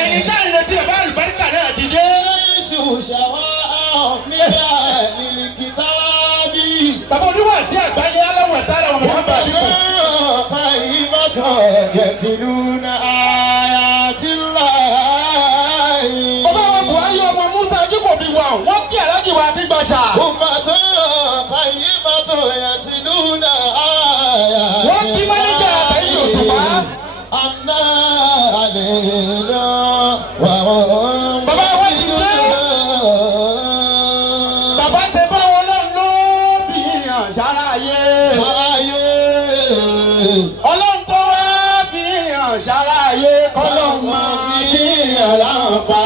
ẹni tá ìlẹ̀ tí bàbá àlùbáríkà náà ti dé. bàbá oníwà sí àgbáyé aláwọ̀ sára wọn bàbá àdìpọ̀. bàbá wọn Buhari ọmọ Musa Ajíkòbí wa wọ́n kí aláàjì wa bí gbàjà. wọ́n kí mánéjà àtẹ̀yìn Òṣùpá. bàbá wọn ti dé. bàbá ṣe bá wọn lọ́nà bí àṣàrà ayé. ọlọ́run tó wá bí àṣàrà ayé kọ́lọ́ máa bí àlàpà.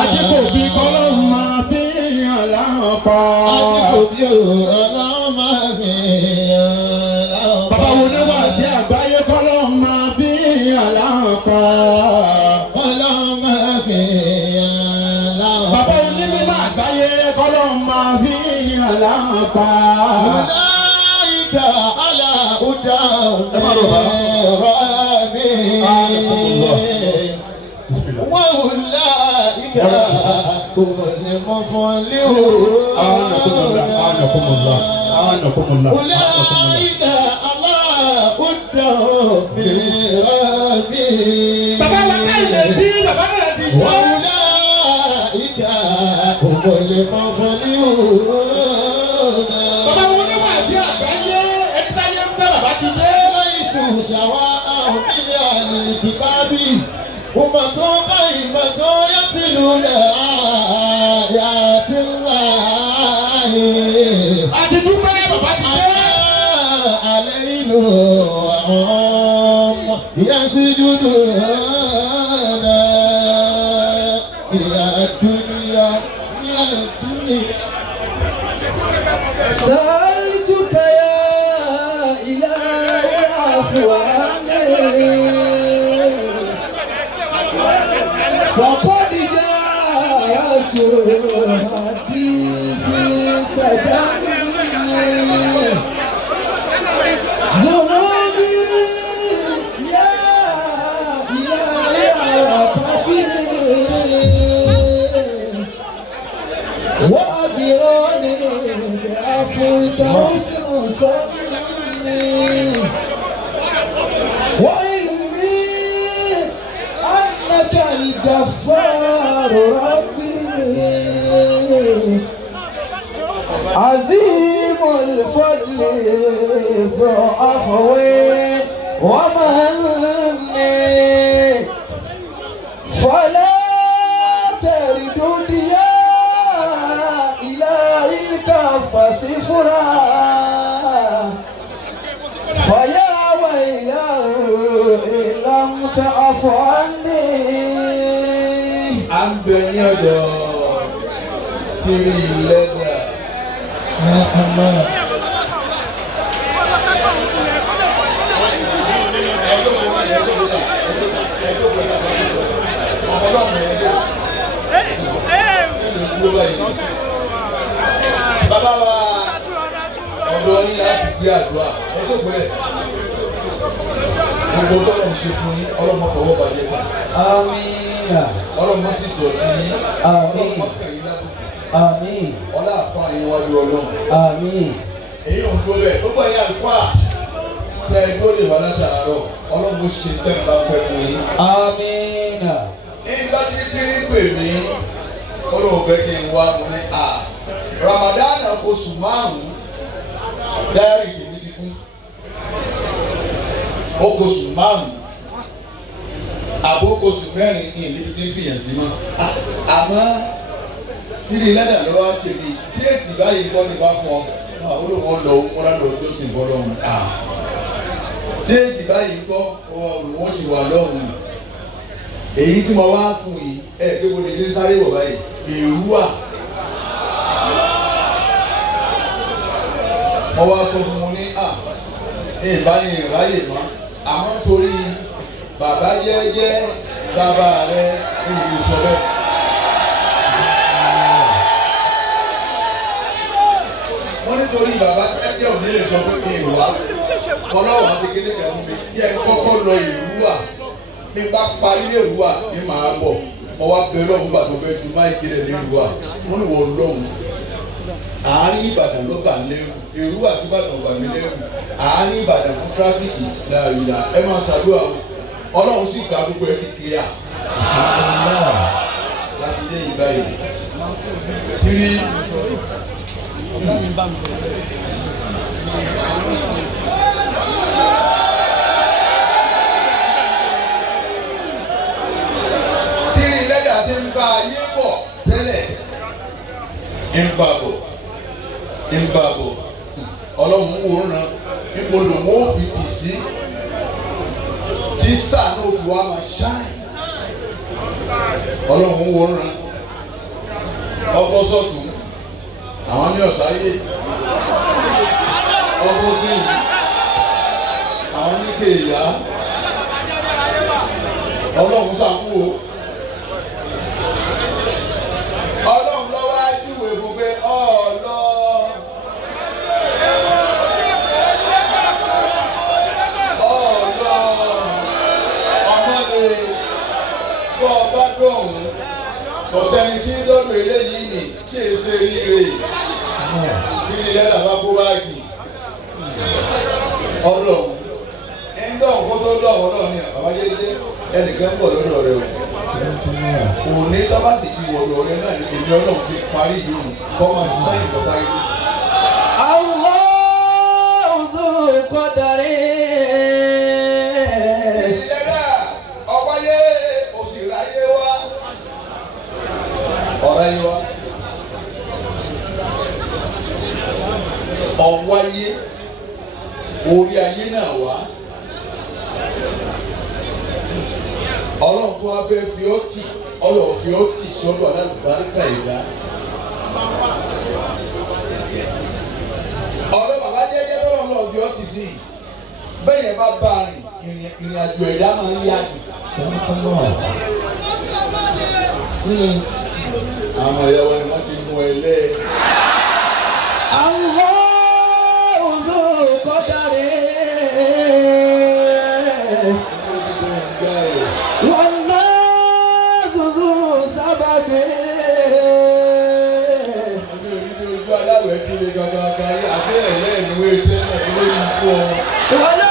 Ajíkòbí kọ́lọ́ máa bí àlàpà. Bàbá wo ni wà sí àgbáyé kọ́lọ́ máa bí àlàpà. Bàbá onímọ̀ àgbáyé kọ́lọ́ máa bí àlàpà. وأولئك هم المفلحون. أولئك على هدى من ربهم. وأولئك هم المفلحون. ليسوا سواء من أهل الكتاب أمة قائمة يتلون آيات الله عليهم وهم يسجدون إلى الدنيا سألتك يا إلهي العفو عني فقد جاء شهدي في تجمع ذنوبي يا إلهي عرفتني وأجرني بعفوك حسن صني أنك الجفار ربي عظيم الفضل ذو عفو ومن فلا تردد يا إلهي الكف صفرا فيا ويله لم تعف عني. أنبني هذا تري لنا. Bàbá wa ọ̀dọ́ yín láti gbé àdúrà ẹjọ́ pẹ̀lẹ́. Gbogbo tọ́lọ̀ ń ṣe fún yín ọlọ́mọ fọwọ́ bàjẹ́ kan. Àmín. Ọlọ́mọ sì dọ̀tí yín. Àmín. Ọlọ́mọ kẹ̀yìn lábùkù. Àmín. Ọlá àfa yín wájú Ọlọ́run. Àmín. Èyí ò ń tó bẹ́ẹ̀ gbogbo ẹ̀yà àlùfáà tẹ ẹjọ́ lè wà látàárọ̀ ọlọ́mọ ṣe tẹ́ bá fẹ́ fún yín. Àmín. Nígbà tí tírí pè mí ọlọ́run fẹ́ kí n wá mo ní à Ramadan oṣù márùn-ún dáárì tèmi ti kú. Oṣù márùn-ún àbókòsù mẹ́rin ní ìlú tí ń fìyàn sí mọ́. Àmọ́ tíri lẹ́dà ló wá pè mí déètì báyìí kọ́ ní bá fún ọ. Olóòwò lọ múra lọ tó sì bọ́ lọ́hùn. Déètì báyìí kọ́ wọ́n ti wà lọ́hùn. Èyí tí mo wá fún yìí pé mo lè ṣe sáré wọ̀ báyìí èrú wà. Mo wá sọ fún mo ní ìbáyìí ìráyè mọ́ àmọ́ torí bàbá jẹ́jẹ́ bàbá rẹ̀ ní ìlú sọ bẹ́ẹ̀. wọ́n nítorí bàbá tẹ́tẹ́ òní lè sọ pé kí n wá ọlọ́wọ́ àti kéde kẹ́hún mi tí ẹ kọ́kọ́ lọ ìlú wà bí bá parí ìlú wà ní màá bọ̀ mo wá bẹ lọ́hùn gbà tó fẹ́ ju máìkì rẹ̀ ní ìlú wà wọ́n ní wọ́n lọ́hùn àárín Ìbàdàn ló bà lẹ́rù èrú wà sí Ìbàdàn bà mí lẹ́rù àárín Ìbàdàn fún tíráfíìkì láàyè ẹ máa ṣàdúrà o Ọlọ́run sì gba gbogbo ẹ ti kíá láti dé ìgbà yìí tírí. Tírí lẹ́dà ti ń bá ayé bọ̀ tẹ́lẹ̀ ń bá bọ̀ Ọlọ́run wò ó ràn níbo lòun ó fi tì sí tí sáà náà fi wá máa ṣáì Ọlọ́run wò ó ràn ọkọ sọ́tù àwọn ní ọ̀sáyé ọkọ sí àwọn ní kéèyà Ọlọ́run sàkúwò Ọlọ́run lọ́wọ́ ájúwèé fún pé ọ̀ọ́lọ́. Ọ̀sẹ̀ni tí lọ́dún eléyìí nì tí è ṣe ríire tí ní lẹ́dà bá kó báàgì ọlọ́run ẹ̀ńdọ̀n kó tó lọ́wọ́ náà ní àbájẹ́jẹ́ ẹnìkan pọ̀ lọ́dọ̀ rẹ o òní tọ́ba sì ti wọ̀dọ̀ rẹ náà ní èmi ọlọ́run ti parí yìí kọ́ máa ṣiṣẹ́ ìjọba yìí. Allahu Dhul Qadri. Ìlẹ́dà ọ̀wáyé òsì ráyé wá. Ọ̀rẹ́ yìí wá ọ̀wáyé orí ayé náà wá Ọlọ́run tó wá fẹ́ fi ọ́ tì Ọlọ́run fi ọ́ tì sọ́dọ̀ alágbàríkà ìdá ọ̀rẹ́ bàbá jẹ́jẹ́ lọ́rọ̀ náà fi ọ́ tì sí bẹ́ẹ̀ yẹn bá bá ìrìn àjò ẹ̀dá máa ń yá jù. Àwọn ìyàwó ni wọ́n ti mú ẹ lé. Allahu Dhul Qadri. Wallahu Dhu Sababi. Àbí onídìí ojú aláwẹ̀ kí lè gbàgbà kárí àbí ẹ̀lẹ́ ìwé tẹ́lẹ̀ lórí ikú ọ. Wala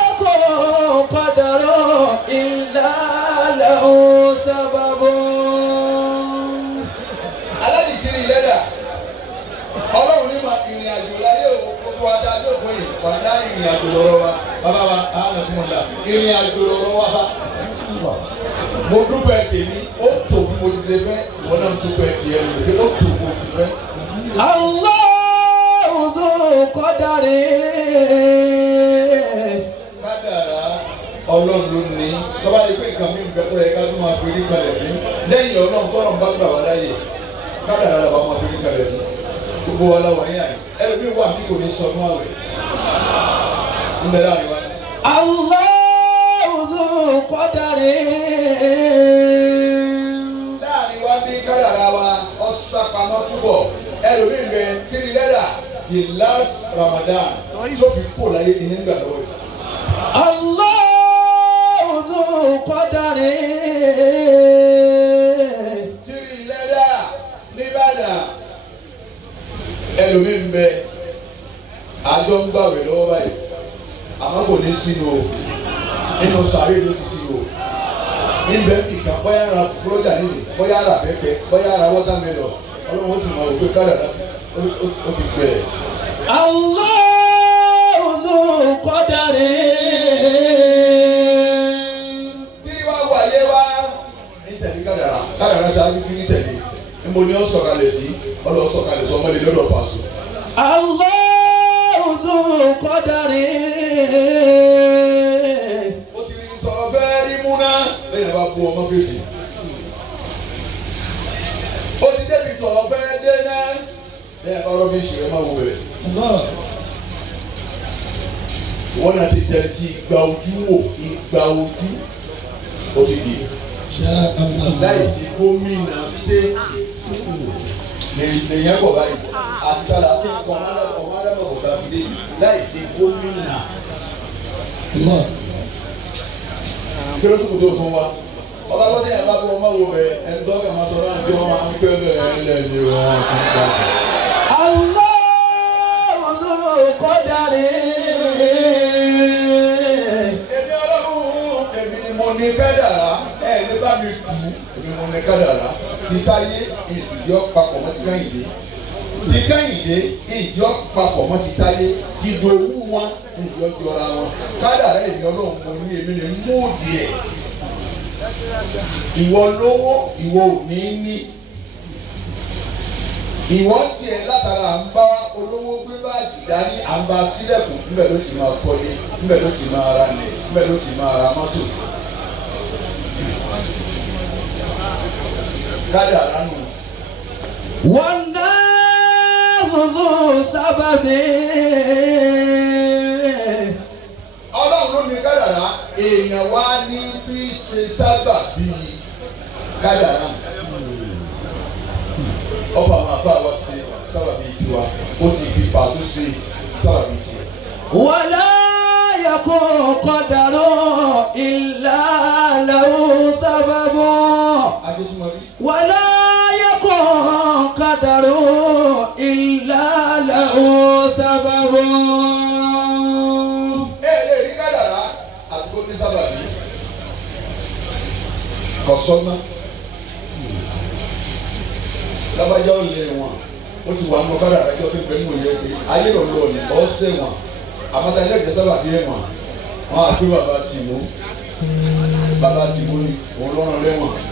yakunu qadaru illa lahu sababun. Alájìkiri lẹ́dà Ọlọ́run ní ma ìrìn àjò láyé o gbogbo adájọ́ òkun yìí padà ìrìn àjò lọ́rọ́ wa bàbá wa àwọn ọ̀sùn ọ̀la ìrìn àjò lọ́rọ́ wa bá. Mo dúpẹ́ tèmi ó tó bí mo ti ṣe fẹ́ ìwọ náà dúpẹ́ tiẹ̀ lòdì ó tó bí mo ti fẹ́. Allahu Dhul Qadri. Kádàrá Ọlọ́run ló ní tọ́ba yìí pé nǹkan mi ń bẹ tó yẹ ká tó máa fi rí kalẹ̀ ní lẹ́yìn Ọlọ́run tọ́lọ̀ ń bá gbà wá láyè kádàrá làwọn máa fi rí kalẹ̀ ní gbogbo wa láwọn yẹn àyè ẹlòmíì wà bí kò ní sọnù àwẹ̀ ń bẹ láàrin wa. Allahu Dhul Qadri. Láàrin wa bí kádàrá wa ọ̀sàpamọ́ púpọ̀ ẹlòmíì bẹ kiri lẹ́dà the last Ramadan tó fi kó láyé ní nígbà lọ́wọ́ yìí. Allahu Dhul Qadri. Kiri lẹ́dà n'Ìbàdàn ẹlòmíì bẹ àjọ ń gbàwé lọ́wọ́ báyìí àmọ́ kò ní sínú o nínú sàárè ló ti sínú o níbẹ̀ nìkan bóyá ara fúlọ́jà nìyí bóyá ara pẹ́pẹ́ bóyá ara wọ́tàmẹ́lọ̀ Ọlọ́run ó sì máa wò pé kádàrá ó ti gbẹ. Allahu Dhul Qadri. Tí wàá wáyé wá ní tẹ̀lé kádàrá ṣáájú kí ní tẹ̀lé níbo ni ó sọ̀kalẹ̀ sí Ọlọ́run sọ̀kalẹ̀ sọ mọ́lẹ̀ lọ́dọ̀ pàṣẹ. Allahu Dhul Qadri. Ó ti rí sọ fẹ́ rí múná lẹ́yìn bá bu ọmọ fèsì. Ó ti débi sọ̀rọ̀ fẹ́ dé náà lẹ́yìn bá rọ́ fèsì rẹ̀ máa wọ bẹ̀rẹ̀. Wọ́n náà ti jẹ́ ti ìgbà ojú wò ìgbà ojú ó ti di. Láìsí gómìnà stéètì lèyìn pọ̀ báyìí àti kálá tí nǹkan máa ń lọ. láì ṣe gómìnà. Kí ló tún kò tó fún wa? Ọba gbọ́dọ̀ yẹn bá bọ́ ọmọ wo bẹ̀ ẹni tó kà máa sọ̀rọ̀ àti wọn máa ń pẹ́ bẹ́ẹ̀ lẹ́yìn wọn kì í gbà. Allahu qadari. Èmi Ọlọ́run èmi ni mo ní kádàrá ẹ̀ ní bá mi tù èmi mo ní kádàrá ti táyé ìsìyọ́ papọ̀ mọ́ ti Kẹ́hìndé ti Kẹ́hìndé ìjọ papọ̀ mọ́ ti táyé ti dòwú wọn ìjọ jọra wọn kádàrá èmi Ọlọ́run mo ní èmi ni múùdì ẹ̀. Ìwọ lówó ìwọ ò ní ní ìwọ tiẹ̀ látara à ń bá olówó gbé báàgì dání à ń bá sílẹ̀kùn níbẹ̀ ló ti máa kọ́lé níbẹ̀ ló ti máa ra lẹ̀ níbẹ̀ ló ti máa ra mọ́tò. Kádàrá nù. Wọ́n náà fúnfún sábàbí. Ọlọ́run ló ní kádàrá èèyàn wá ní bí ṣe sábà bíi kádàrá. Ọba àwọn afá wa ṣe sábà bíi tiwa ó ti fi pàṣẹ ṣe sábà bíi tiẹ̀. Wala yakun qadaru illa lahu sababun. Wala yakun qadaru illa lahu sababun. Rí kádàrá àdúgbò ní sábà bíi kọ̀sọ́nà. Lábàjá ò lè wọn ó ti wà nù kádàrá kí ọtí pẹ̀lú òye pé ayé ló lọ ní ọ̀sẹ̀ wọn àmọ́tá ilé ìjẹsà bá bí ẹ̀wọ̀n wọn àpé bàbá tìmú ni òun lọ́rùn lẹ́wọ̀n.